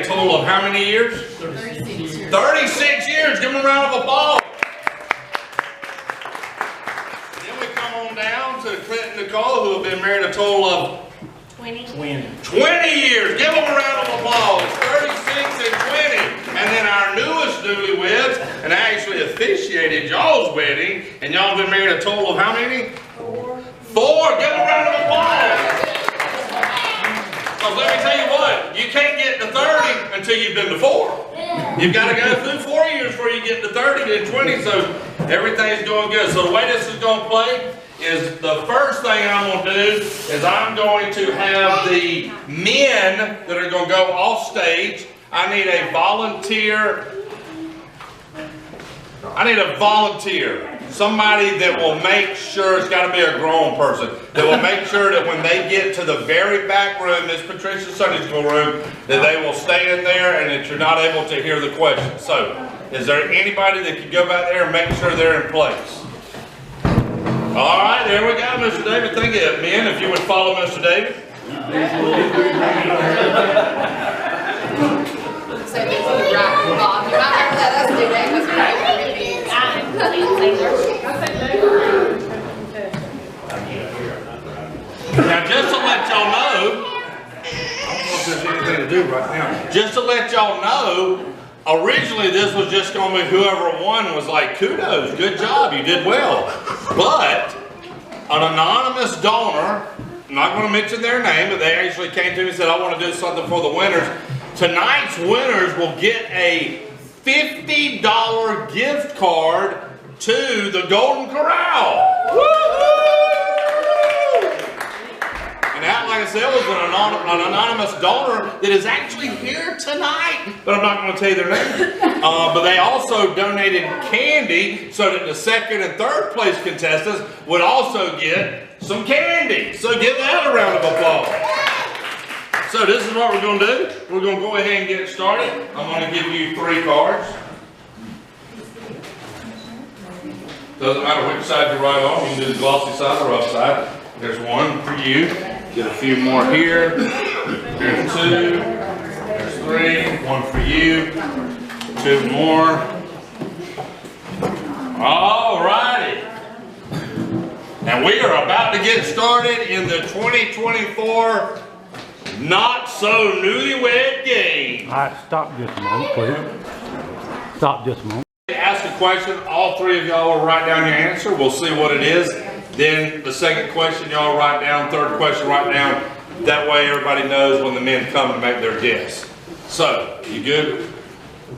a total of how many years? 36 years. 36 years. Give them a round of applause. Then we come on down to Clint and Nicole, who have been married a total of 20. 20 years. Give them a round of applause. 36 and 20. And then our newest newlyweds, and I actually officiated y'all's wedding, and y'all have been married a total of how many? 4. 4. Give them a round of applause. Because let me tell you what, you can't get to 30 until you've been to 4. You've got to go through 4 years before you get to 30 and 20, so everything's going good. So the way this is going to play is the first thing I'm going to do is I'm going to have the men that are going to go off stage. I need a volunteer. Somebody that will make sure, it's got to be a grown person, that will make sure that when they get to the very back room, this Patricia's Sunday School room, that they will stay in there and that you're not able to hear the questions. So, is there anybody that can go back there and make sure they're in place? All right, there we go, Mr. David. Thank you. Men, if you would follow Mr. David. So this is right, Bob. You might have to let us do that because we're not going to be. Now, just to let y'all know, I don't know if there's anything to do right now. Just to let y'all know, originally this was just going to be whoever won was like, kudos, good job, you did well. But an anonymous donor, I'm not going to mention their name, but they actually came to me and said, I want to do something for the winners. Tonight's winners will get a $50 gift card to the Golden Corral. Woo-hoo! And that, like I said, was an anonymous donor that is actually here tonight, but I'm not going to tell you their name. But they also donated candy so that the second and third place contestants would also get some candy. So give that a round of applause. So this is what we're going to do. We're going to go ahead and get started. I'm going to give you 3 cards. Doesn't matter which side you write on. You can do the glossy side or rough side. There's 1 for you. Get a few more here. There's 2. There's 3. 1 for you. 2 more. All righty. And we are about to get started in the 2024 Not So Newlywed Game. All right, stop just a moment, please. Stop just a moment. Ask a question, all 3 of y'all will write down your answer. We'll see what it is. Then the second question y'all write down, third question write down. That way everybody knows when the men come to make their guess. So, you good,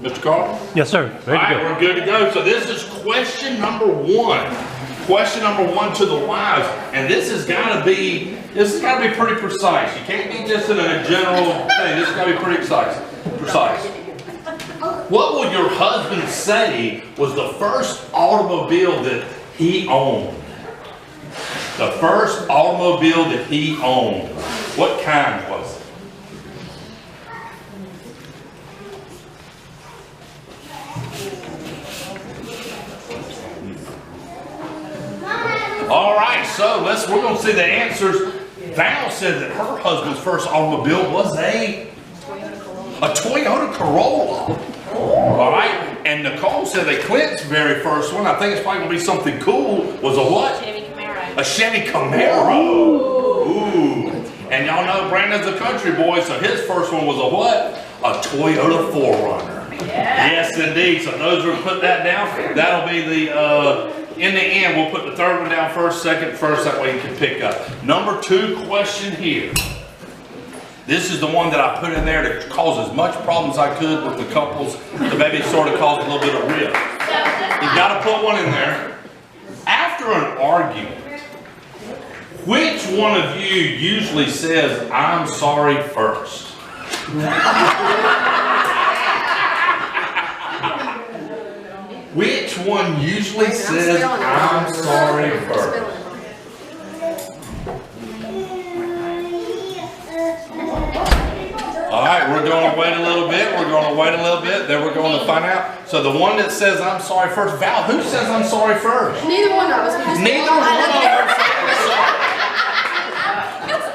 Mr. Carl? Yes, sir. Ready to go. We're good to go. So this is question number 1. Question number 1 to the wives, and this has got to be pretty precise. You can't be just in a general thing. This has got to be pretty precise. What would your husband say was the first automobile that he owned? The first automobile that he owned. What kind was it? All right, so we're going to see the answers. Val said that her husband's first automobile was a Toyota Corolla. All right, and Nicole said that Clint's very first one, I think it's probably going to be something cool, was a what? Chevy Camaro. A Chevy Camaro. Ooh. And y'all know Brandon's a country boy, so his first one was a what? A Toyota 4Runner. Yeah. Yes, indeed. So those who put that down, that'll be the, in the end, we'll put the third one down first, second first, that way you can pick up. Number 2 question here. This is the one that I put in there to cause as much problems as I could with the couples, to maybe sort of cause a little bit of rift. You've got to put one in there. After an argument, which one of you usually says, I'm sorry first? Which one usually says, I'm sorry first? All right, we're going to wait a little bit. Then we're going to find out. So the one that says, I'm sorry first. Val, who says I'm sorry first? Neither one of us. Neither one of us.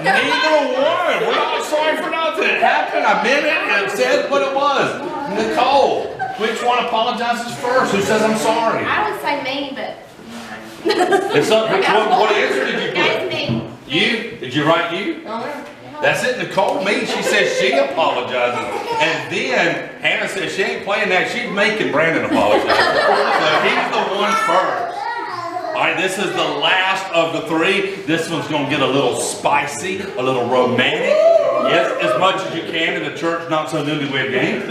Neither one. We're not sorry for nothing. It happened. I meant it, and it said what it was. Nicole, which one apologizes first? Who says I'm sorry? I would say me, but. It's up. What answer did you Guys, put? me. You? Did you write you? That's it. Nicole, me. She says she apologizes. And then Hannah says she ain't playing that. She's making Brandon apologize. So he's the one first. All right, this is the last of the three. This one's going to get a little spicy, a little romantic. Yes, as much as you can in the church Not So Newlywed Game.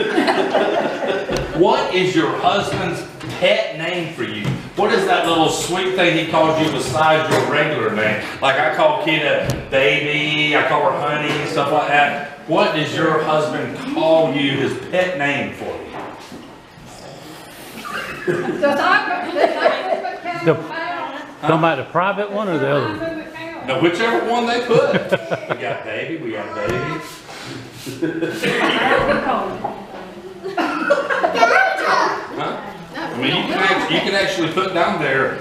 What is your husband's pet name for you? What is that little sweet thing he calls you besides your regular name? Like I call Kita baby, I call her honey, stuff like that. What does your husband call you, his pet name for you? Talking about the private one or the other one? Now, whichever one they put. We got baby, we got baby. Huh? I mean, you can actually put down there,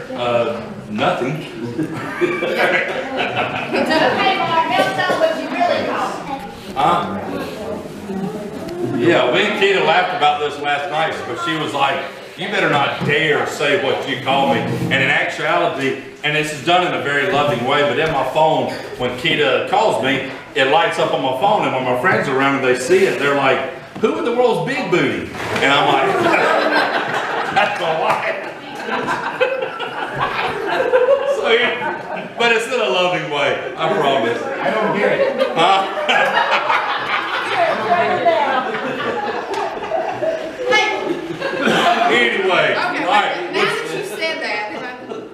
nothing. Yeah, me and Keita laughed about this last night, but she was like, you better not dare say what you call me. And in actuality, and this is done in a very loving way, but in my phone, when Keita calls me, it lights up on my phone, and when my friends are around and they see it, they're like, who in the world's Big Booty? And I'm like, that's a lie. So, yeah, but it's in a loving way, I promise. I don't get it. Anyway, Okay, all right. now that you said that,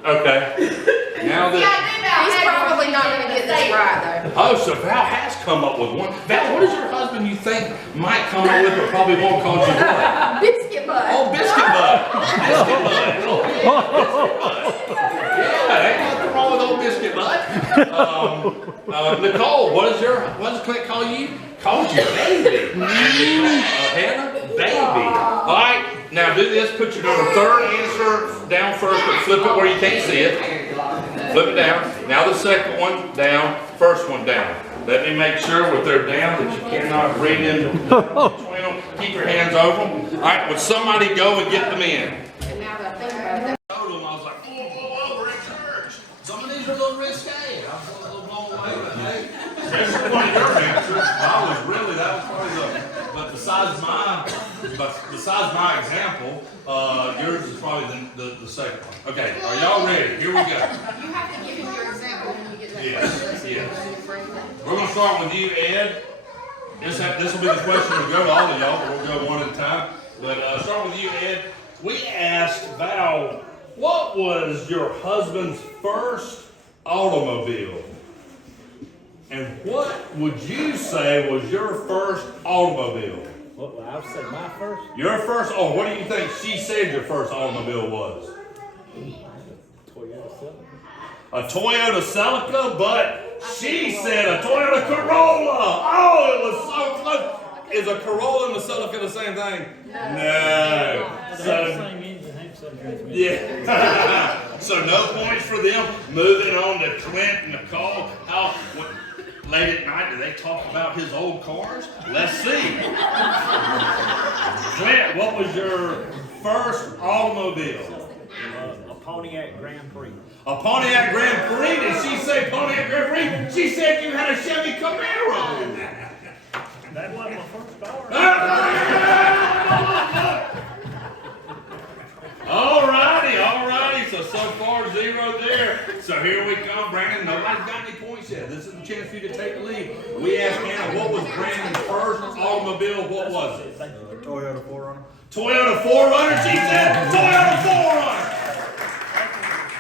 Okay. Now that. he's probably not going to get this right, though. Oh, so Val has come up with one. Val, what does your husband you think might come up with, but probably won't call you what? Biscuit butt. Oh, biscuit butt. Biscuit butt. Oh, yeah, ain't nothing wrong with old biscuit butt. Nicole, what does Clint call you? Calls you baby. Hannah, baby. All right, now do this. Put your third answer down first, but flip it where you can't see it. Flip it down. Now the second one down, first one down. Let me make sure with their down that you cannot read in between them. Keep your hands over them. All right, would somebody go and get them in? And now that I think about it, I was like, whoa, we're in church. Some of these are a little risque. I was a little blown away, but hey, especially one of your answers. That was probably but besides my example, yours is probably the second one. Okay, are y'all ready? Here we go. you have to give him your example when you get that Yes, question. yes. We're going to start with you, Ed. This will be the question we'll go to all of y'all, but we'll go one at a time. But start with you, Ed. We asked Val, what was your husband's first automobile? And what would you say was your first automobile? Well, I've said my first. Your first, what do you think she said your first automobile was? Toyota Celica. A Toyota Celica, but she said a Toyota Corolla. Oh, it was so close. Is a Corolla and a Celica the same thing? No. Same engine, same transmission. Yeah. So no points for them. Moving on to Clint and Nicole. Late at night, do they talk about his old cars? Let's see. Clint, what was your first automobile? A Pontiac Grand Prix. A Pontiac Grand Prix? Did she say Pontiac Grand Prix? She said you had a Chevy Camaro. That wasn't my first car. Alrighty. So far 0 there. So here we come, Brandon. Nobody's got any points yet. This is the chance for you to take the lead. We asked Hannah, what was Brandon's first automobile? What was it? Toyota 4Runner. Toyota 4Runner. She said Toyota 4Runner.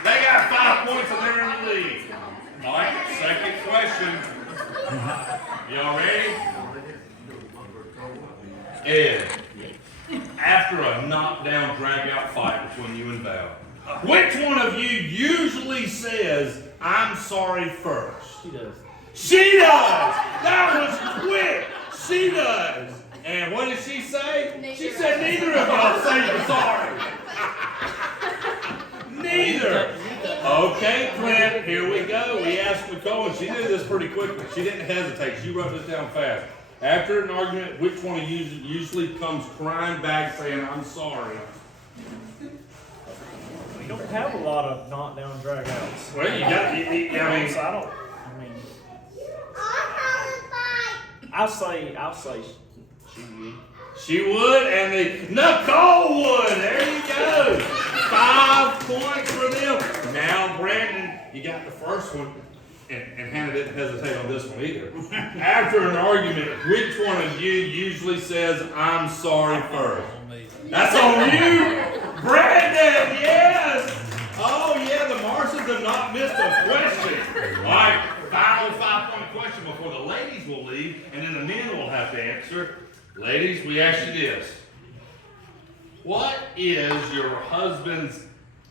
They got 5 points and they're in the lead. All right, second question. Y'all ready? Ed, after a knockdown, drag-out fight between you and Val, which one of you usually says, I'm sorry first? She does. She does! That was quick! She does! And what did she say? She said neither of y'all say you're sorry. Neither. Okay, Clint, here we go. We asked Nicole, and she did this pretty quickly. She didn't hesitate. She wrote this down fast. After an argument, which one of you usually comes crying back saying, I'm sorry? We don't have a lot of knockdown dragouts. Well, you got, I mean, I'll say she would. she would, and the Nicole would. There you go. 5 points for them. Now, Brandon, you got the first one. And Hannah didn't hesitate on this one either. After an argument, which one of you usually says, I'm sorry first? That's on you, Brandon, yes! Oh yeah, the Marsons have not missed a question. All right, final 5-point question before the ladies will leave, and then the men will have to answer. Ladies, we ask you this. What is your husband's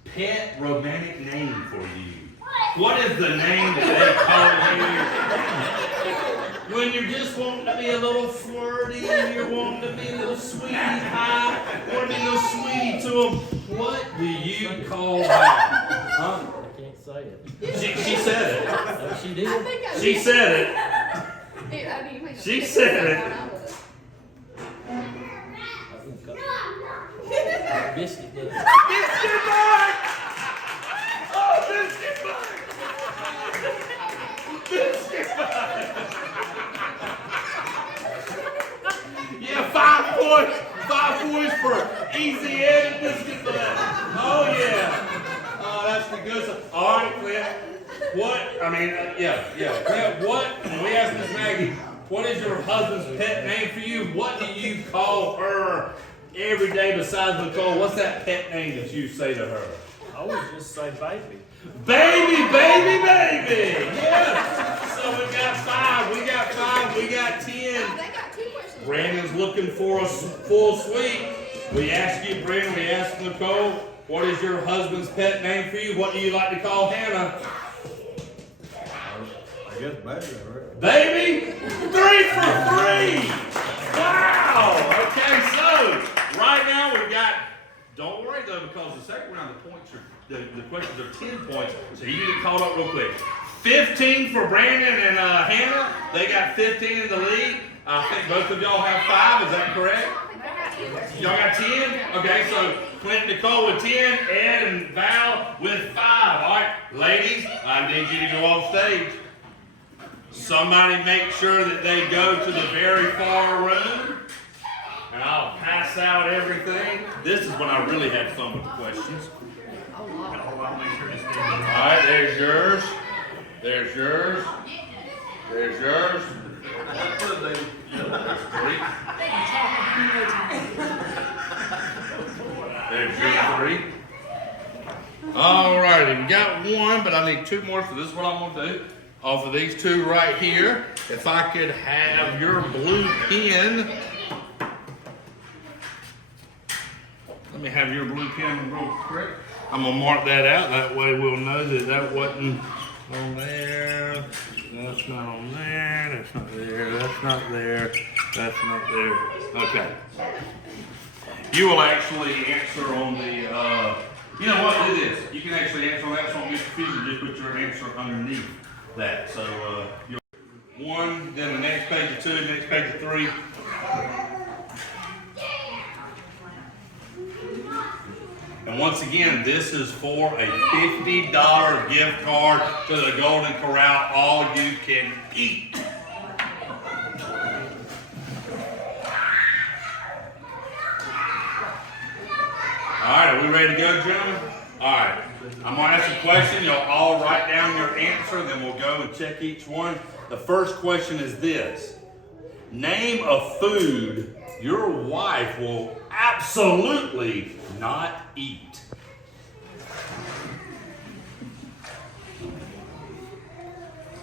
pet romantic name for you? What is the name that they call you? When you're just wanting to be a little flirty, and you're wanting to be a little sweetie pie, want to be a little sweetie to them, what do you call that? Huh? I can't say it. She said it. Oh, she did? She said it. She said it. Biscuit bud. Biscuit bag! Oh, biscuit bag! Biscuit bag! Yeah, 5 points. 5 points for easy Ed and biscuit bag. Oh yeah. Oh, that's the good stuff. All right, Clint. What? I mean, Clint, what? And we asked Miss Maggie, what is your husband's pet name for you? What do you call her every day besides Nicole? What's that pet name that you say to her? I always just say baby. Baby, baby, baby. Yes. So we got 5. We got 5. We got 10. They got 2 questions. Brandon's looking for a full sweep. We ask you, Brandon, we ask Nicole, what is your husband's pet name for you? What do you like to call Hannah? I guess baby, right? Baby, 3 for 3. Wow. Okay, so right now we've got, don't worry though, because the second round the points are, the questions are 10 points, so you get caught up real quick. 15 for Brandon and Hannah. They got 15 in the lead. I think both of y'all have 5, is that correct? Y'all got 10? Okay, so Clint and Nicole with 10, Ed and Val with 5. All right, ladies, I need you to go off stage. Somebody make sure that they go to the very far room, and I'll pass out everything. This is when I really had fun with the questions. All right, there's yours. There's yours. There's yours. There's 3. There's your 3. All righty, we got 1, but I need 2 more, so this is what I'm going to do. Off of these 2 right here, if I could have your blue pen. Let me have your blue pen real quick. I'm going to mark that out. That way we'll know that that wasn't on there. That's not on there. That's not there. That's not there. That's not there. Okay. You will actually answer on the, you know what, do this. You can actually answer on that, so on Mr. Fusion, just put your answer underneath that. So, you're 1, then the next page of 2, next page of 3. And once again, this is for a $50 gift card to the Golden Corral, all you can eat. All right, are we ready to go, gentlemen? All right, I'm gonna ask a question. You'll all write down your answer, then we'll go and check each one. The first question is this. Name a food your wife will absolutely not eat.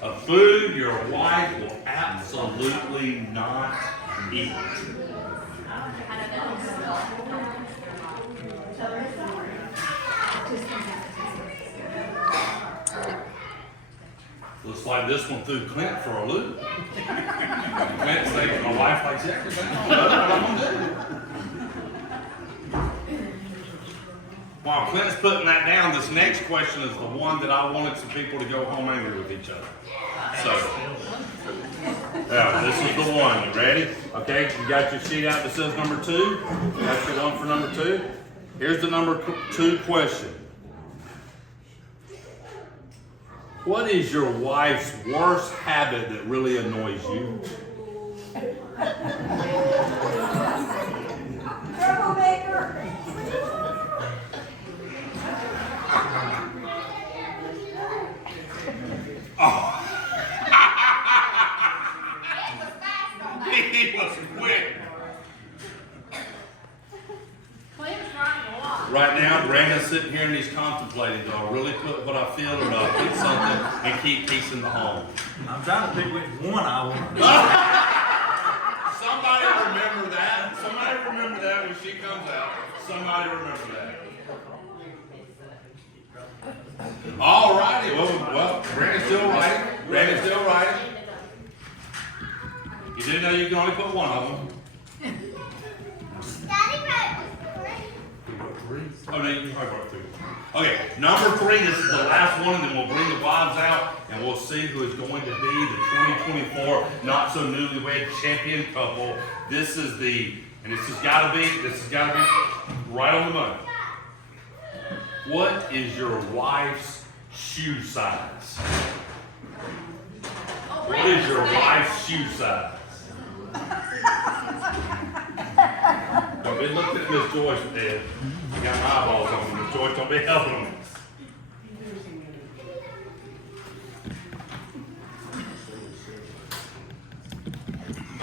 A food your wife will absolutely not eat. Looks like this one threw Clint for a loop. Clint's thinking my wife likes everything. I don't know what I'm gonna do. While Clint's putting that down, this next question is the one that I wanted some people to go home angry with each other. So, Now, this is the one. You ready? Okay, you got your sheet out that says number 2. You got your one for number 2. Here's the number 2 question. What is your wife's worst habit that really annoys you? Troublemaker. He was quick. Right now, Brandon's sitting here and he's contemplating, do I really put what I feel or do I pick something and keep peace in the home? I'm trying to pick which one I want. Somebody remember that. Somebody remember that when she comes out. Somebody remember that. All righty. Well, Brandon's still writing. Brandon's still writing. You didn't know you can only put one of them. Oh, no, you can probably put 2. Okay, number 3, this is the last one, and then we'll bring the wives out, and we'll see who is going to be the 2024 Not So Newlywed Champion couple. This is and this has got to be right on the money. What is your wife's shoe size? What is your wife's shoe size? Don't be looking at Miss Joyce, Dad. You got my eyeballs on you. Miss Joyce, don't be helping me.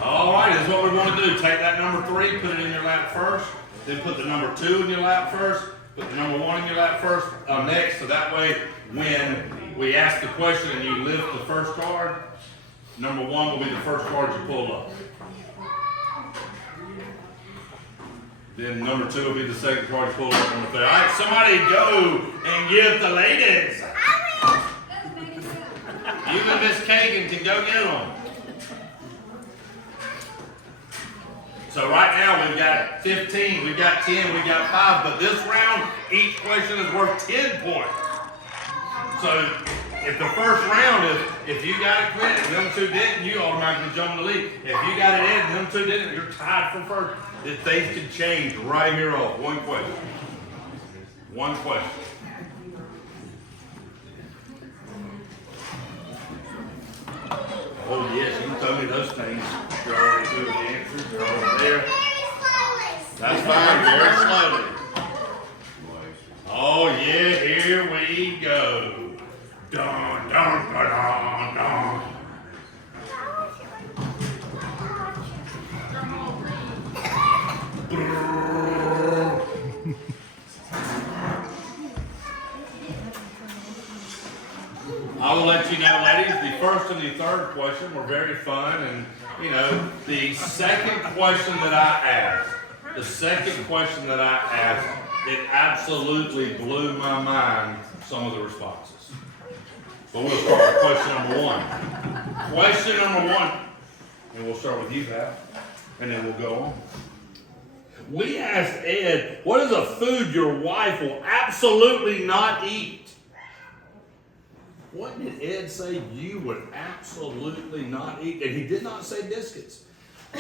All right, this is what we're going to do. Take that number 3, put it in your lap first. Then put the number 2 in your lap first. Put the number 1 in your lap first, next. So that way, when we ask the question and you lift the first card, number 1 will be the first card you pull up. Then number 2 will be the second card you pull up on the third. All right, somebody go and give the ladies. You and Miss Kagan can go get them. So right now we've got 15, we've got 10, we've got 5, but this round, each question is worth 10 points. So if the first round, if you got it Clint and them 2 didn't, you automatically jump in the lead. If you got it Ed and them 2 didn't, you're tied for first. Things can change right here off. One question. One question. Oh yes, you can tell me those things. You're already doing the answers. They're over there. That's fine. Very slowly. Oh yeah, here we go. Dun dun dun dun dun. I will let you know, ladies, the first and the third question were very fun, and the second question that I asked, it absolutely blew my mind, some of the responses. But we'll start with question number 1. Question number 1, and we'll start with you, Val, and then we'll go on. We asked Ed, what is a food your wife will absolutely not eat? What did Ed say you would absolutely not eat? And he did not say biscuits.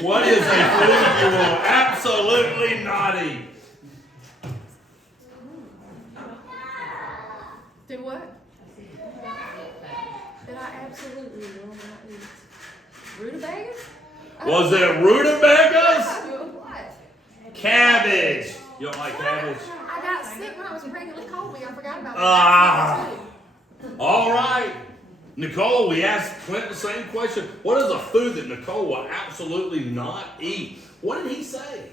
What is a food you will absolutely not eat? Do what? That I absolutely will not eat. Rutabagas? Was it rutabagas? What? Cabbage. You don't like cabbage? I got sick when I was pregnant with Colby. I forgot about that. All right. Nicole, we asked Clint the same question. What is a food that Nicole will absolutely not eat? What did he say?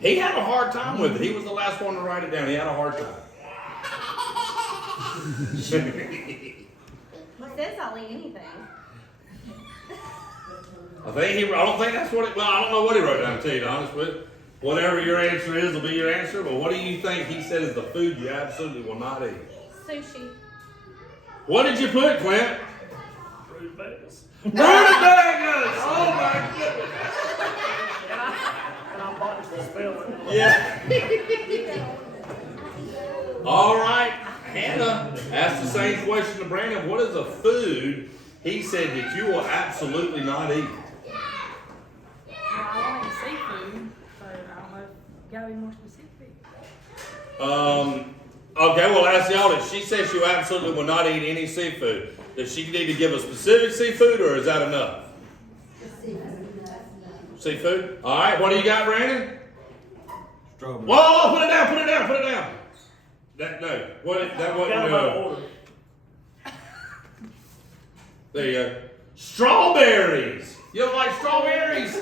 He had a hard time with it. He was the last one to write it down. He had a hard time. He says I'll eat anything. I don't think that's what I don't know what he wrote down, to tell you the honest with you. Whatever your answer is will be your answer, but what do you think he said is the food you absolutely will not eat? Sushi. What did you put, Clint? Rutabagas. Rutabagas! Oh my goodness! And I bought it to spell it. Yeah. All right. Hannah asked the same question to Brandon. What is a food he said that you will absolutely not eat? Well, I want to eat seafood, so I don't know if you gotta be more specific. Okay, well, ask y'all that. She says she absolutely will not eat any seafood. Does she need to give a specific seafood, or is that enough? Seafood? All right, what do you got, Brandon? Strawberry. Whoa, put it down, put it down, put it down. No, that wasn't Kind of out of order. There you go. Strawberries. You don't like strawberries?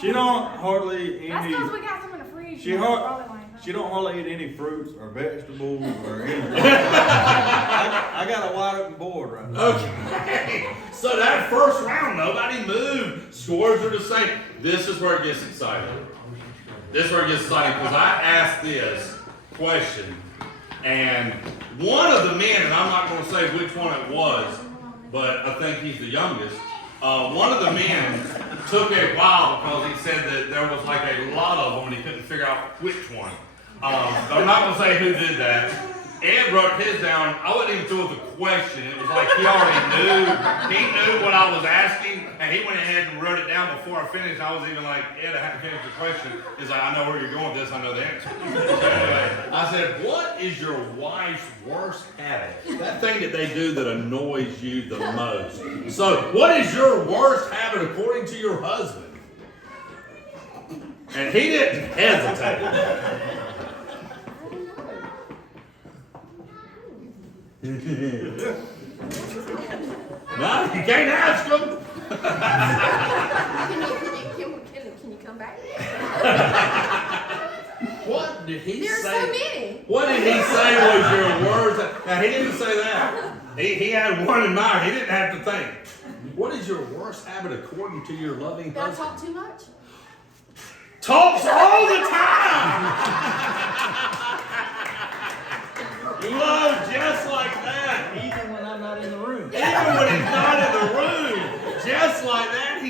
She don't hardly eat That's any. because we got some in the fridge. She you know, hard- probably like that. She don't hardly eat any fruits or vegetables or anything. I got a wide open board right now. Okay. So that first round, nobody moved. Scores are the same. This is where it gets exciting. This is where it gets exciting because I asked this question, and one of the men, and I'm not going to say which one it was, but I think he's the youngest. One of the men took a while because he said that there was like a lot of them and he couldn't figure out which one. I'm not going to say who did that. Ed wrote his down. I wasn't even through with the question. It was like he already knew. He knew what I was asking, and he went ahead and wrote it down before I finished. I was even like, Ed, I haven't finished the question. He's like, I know where you're going with this. I know the answer. So anyway, I said, what is your wife's worst habit? That thing that they do that annoys you the most. So, what is your worst habit according to your husband? And he didn't hesitate. No, you can't ask him. Can you come back? What did he There's say? so many. What did he say was your worst? Now he didn't say that. He had one in mind. He didn't have to think. What is your worst habit according to your loving Did I husband? talk too much? Talks all the time. Love just like that. Even when I'm not in the room. Even when he's not in the room, just like that,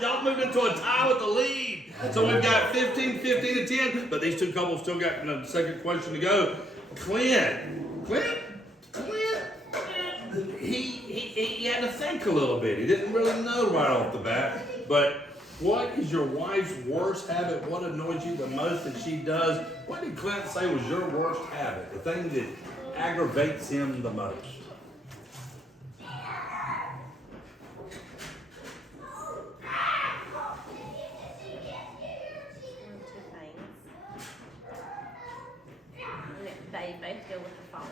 y'all moved into a tie with the lead. So we've got 15 to 10, but these two couples still got the second question to go. Clint, he had to think a little bit. He didn't really know right off the bat, but what is your wife's worst habit? What annoys you the most that she does? What did Clint say was your worst habit? The thing that aggravates him the most? They both go with the phone.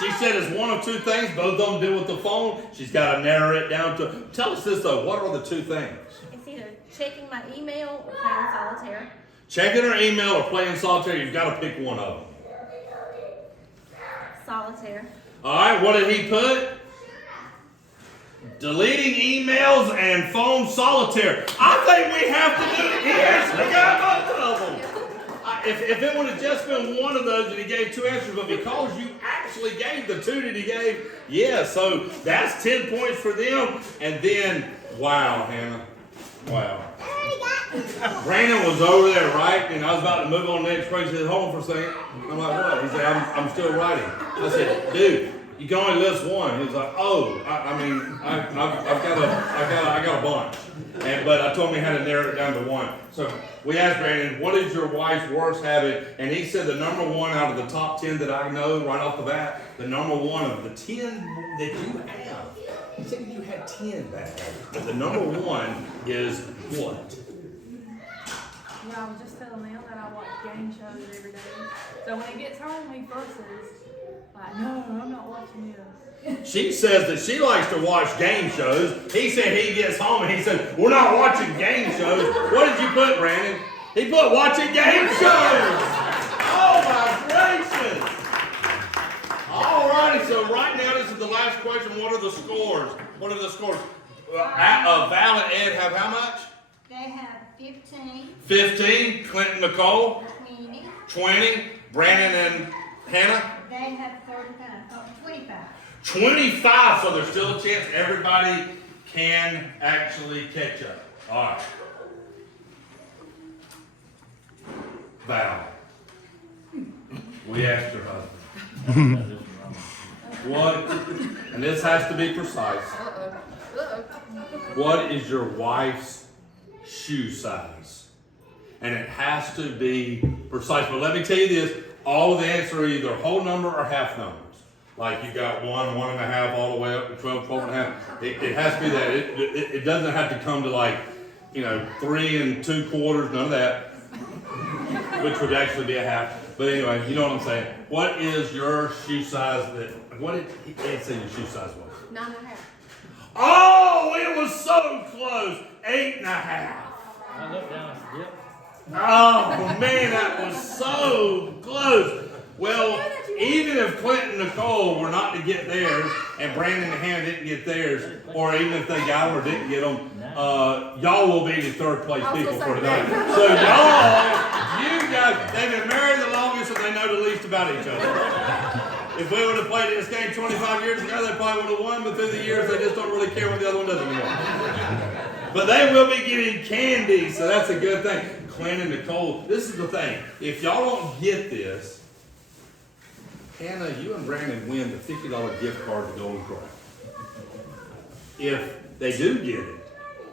She said it's one of two things. Both of them deal with the phone. She's got to narrow it down to. Tell us this though. What are the two things? It's either checking my email or playing solitaire. Checking her email or playing solitaire. You've got to pick one of them. Solitaire. All right. What did he put? Deleting emails and phone solitaire. I think we have to do it. He actually got both of them. If it would have just been one of those and he gave two answers, but because you actually gave the two that he gave, yeah, so that's 10 points for them. And then, wow, Hannah, wow. Brandon was over there writing, and I was about to move on to the next page. He said, hold on for a second. I'm like, what? He said, I'm still writing. I said, dude, you can only list one. He was like, oh, I've got a bunch. But I told him he had to narrow it down to one. So we asked Brandon, what is your wife's worst habit? And he said the number one out of the top 10 that I know right off the bat, the number one of the 10 that you have. He said you had 10 bad habits. But the number one is what? Yeah, I was just telling them that I watch game shows every day. So when he gets home, he fusses. Like, no, I'm not watching this. She says that she likes to watch game shows. He said he gets home and he said, we're not watching game shows. What did you put, Brandon? He put watching game shows. Oh my gracious. All righty, so right now this is the last question. What are the scores? What are the scores? Val and Ed have how much? They have 15, 15. Clinton, Nicole, 20. 20. Brandon and Hannah, They have 25. 25, so there's still a chance everybody can actually catch up. All right. Val, We asked your husband. What, and this has to be precise. What is your wife's shoe size? And it has to be precise. But let me tell you this, all of the answers are either whole number or half numbers. Like you got 1, 1.5, all the way up to 12, 12.5. It has to be that. It doesn't have to come to like, 3 2/4, none of that. Which would actually be a half. But anyway, you know what I'm saying. What is your shoe size what did he say your shoe size was? 9.5. Oh, it was so close. 8.5. I looked down and said, yep. Oh man, that was so close. Well, even if Clint and Nicole were not to get theirs, and Brandon and Hannah didn't get theirs, or even if they got them or didn't get them, y'all will be the third place people for tonight. So you guys, they've been married the longest and they know the least about each other. If we would have played this game 25 years ago, they probably would have won, but through the years, they just don't really care what the other one does anymore. But they will be getting candy, so that's a good thing. Clint and Nicole, this is the thing. If y'all don't get this, Hannah, you and Brandon win the $50 gift card to Golden Corral. If they do get it,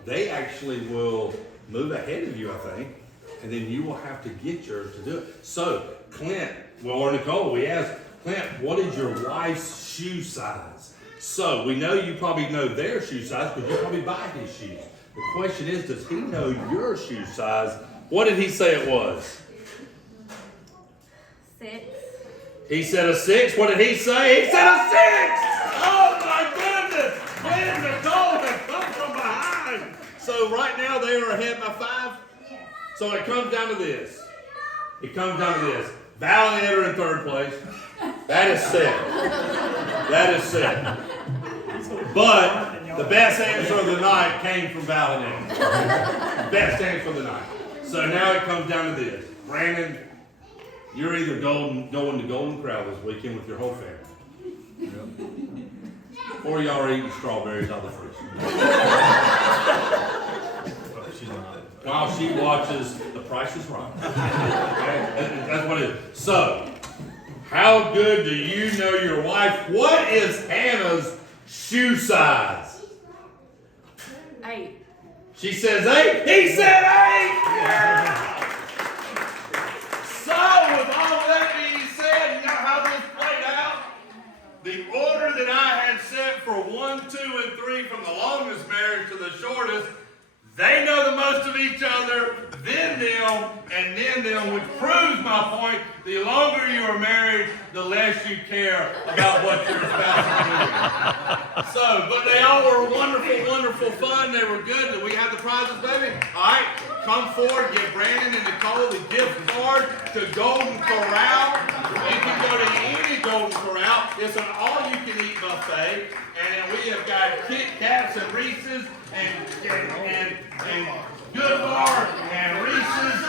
they actually will move ahead of you, I think, and then you will have to get yours to do it. So, Clint, or Nicole, we asked, Clint, what is your wife's shoe size? So, we know you probably know their shoe size because you probably buy his shoes. The question is, does he know your shoe size? What did he say it was? 6. He said a 6. What did he say? He said a 6! Oh my goodness! Clint and Nicole have come from behind. So right now they are ahead by 5. So it comes down to this. Val and Ed are in 3rd place. That is set. But the best answer of the night came from Val and Ed. Best answer of the night. So now it comes down to this. Brandon, you're either going to Golden Corral this weekend with your whole family. Or y'all are eating strawberries out of the fridge. While she watches The Price is Right. Okay? That's what it is. So, how good do you know your wife? What is Hannah's shoe size? 8. She says 8. He said 8! Yeah! So, with all of that being said, you know how this played out? The order that I had set for 1, 2, and 3 from the longest marriage to the shortest, they know the most of each other, then them, and then them, which proves my point. The longer you are married, the less you care about what your spouse is doing. So, but they all were wonderful, wonderful fun. They were good. Did we have the prizes, baby? All right, come forward, give Brandon and Nicole the gift card to Golden Corral. You can go to any Golden Corral. It's an all-you-can-eat buffet. And we have got Kit Kats and Reese's and Good Bar and Reese's.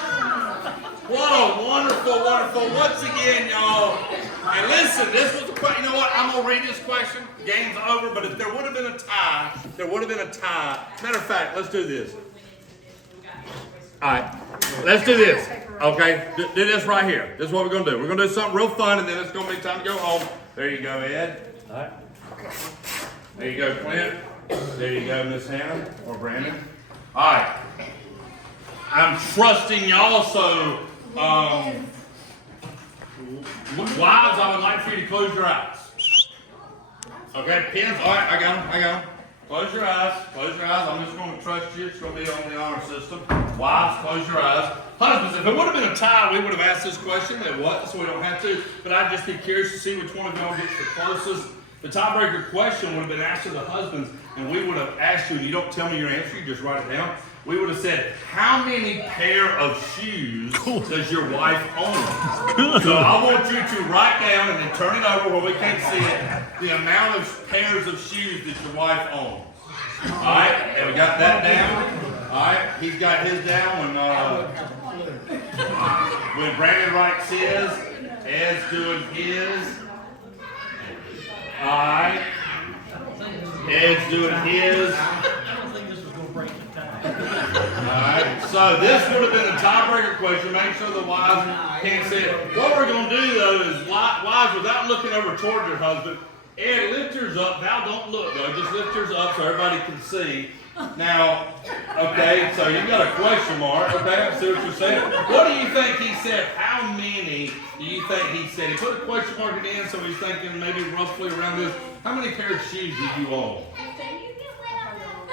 What a wonderful, wonderful, once again, y'all. And listen, this was the question. You know what? I'm going to read this question. Game's over, but if there would have been a tie, Matter of fact, let's do this. All right, let's do this. Okay, do this right here. This is what we're going to do. We're going to do something real fun, and then it's going to be time to go home. There you go, Ed. All right. There you go, Clint. There you go, Miss Hannah or Brandon. All right. I'm trusting y'all, so wives, I would like for you to close your eyes. Okay, pins. All right, I got them. Close your eyes. I'm just going to trust you. It's going to be on the honor system. Wives, close your eyes. Husbands, if it would have been a tie, we would have asked this question. It wasn't, so we don't have to. But I'd just be curious to see which one of y'all gets the closest. The tiebreaker question would have been asked to the husbands, and we would have asked you, and you don't tell me your answer, you just write it down. We would have said, how many pair of shoes does your wife own? So I want you to write down and then turn it over where we can't see it, the amount of pairs of shoes that your wife owns. All right, and we got that down. All right, he's got his down when Brandon writes his, Ed's doing his. Alright. Ed's doing his. I don't think this was going to break the time. Alright, so this would have been a tiebreaker question. Make sure the wives can't say it. What we're going to do though is, wives, without looking over toward your husband, Ed, lift yours up. Val, don't look though. Just lift yours up so everybody can see. Now, okay, so you got a question mark. Okay, I see what you're saying. What do you think he said? How many do you think he said? He put a question mark at the end, so he's thinking maybe roughly around this. How many pairs of shoes did you own?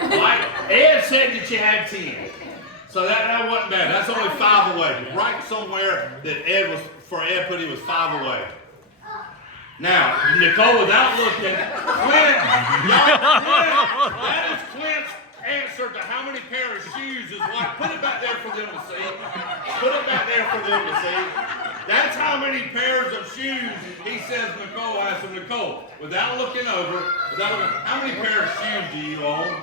Like Ed said that you had 10. So that wasn't bad. That's only 5 away. Right somewhere that Ed was, for Ed put he was 5 away. Now, Nicole, without looking, Clint, that is Clint's answer to how many pair of shoes is what. Put it back there for them to see. Put it back there for them to see. That's how many pairs of shoes he says Nicole asked him. Nicole, without looking over, how many pairs of shoes do you own?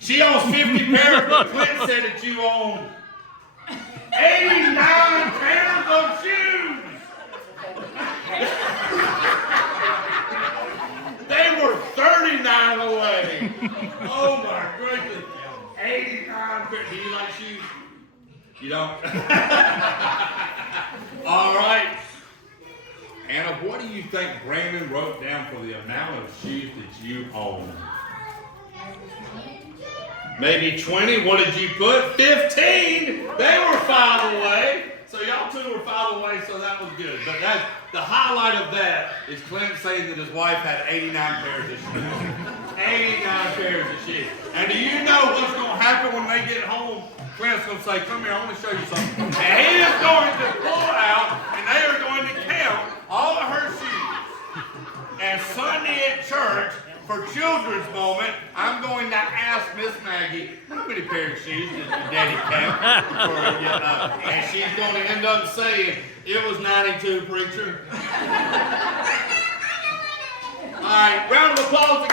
She owns 50 pairs, but Clint said that you own 89 pairs of shoes. They were 39 away. Oh my goodness. 89 pairs. Do you like shoes? You don't? All right. Anna, what do you think Brandon wrote down for the amount of shoes that you own? Maybe 20. What did you put? 15. They were 5 away. So y'all 2 were 5 away, so that was good. But that's the highlight of that is Clint saying that his wife had 89 pairs of shoes. 89 pairs of shoes. And do you know what's going to happen when they get home? Clint's going to say, come here, I want to show you something. And he is going to pull out, and they are going to count all of her shoes. And Sunday at church, for children's moment, I'm going to ask Miss Maggie, how many pairs of shoes did your daddy count before we get up? And she's going to end up saying, it was 92, preacher. All right, round of applause.